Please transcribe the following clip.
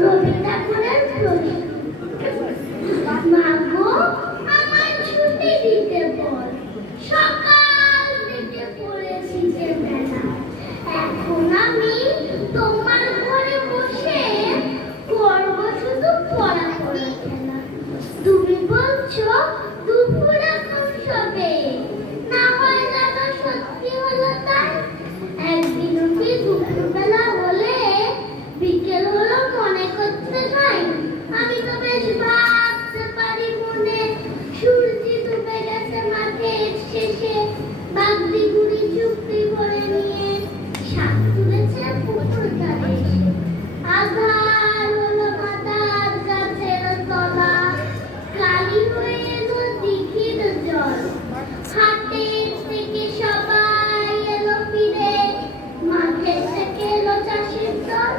রবি ঠাকুরের প্রশ্ন। মা গো, আমার ছুটি দিতে বল, সকাল থেকে পড়েছি যে বেলা। এখন আমি তোমার ঘরে বসে করব শুধু পড়া পড়া খেলা। তুমি বলছো দুপুর এখন সবে, না হয় দাদা সত্যি হলো তাই? একদিনও কি দুপুরবেলা হলে বিকেল হলো মনে করতে নাই? আমি তো বেশ ভাবতে পারি মনে, সূর্য ডুবে গেছে মাঠের শেষে, বাগদি গুড়ি চুপড়ি ভরে নিয়ে শাক তুলেছে পুকুর ধারে এসে। আধার হলো মাথার গাছের তলা, কালি হয়ে এলো দিঘির জল। হাটের থেকে সবাই এলো ফিরে, মাঠে থেকে এলো চাষির দল।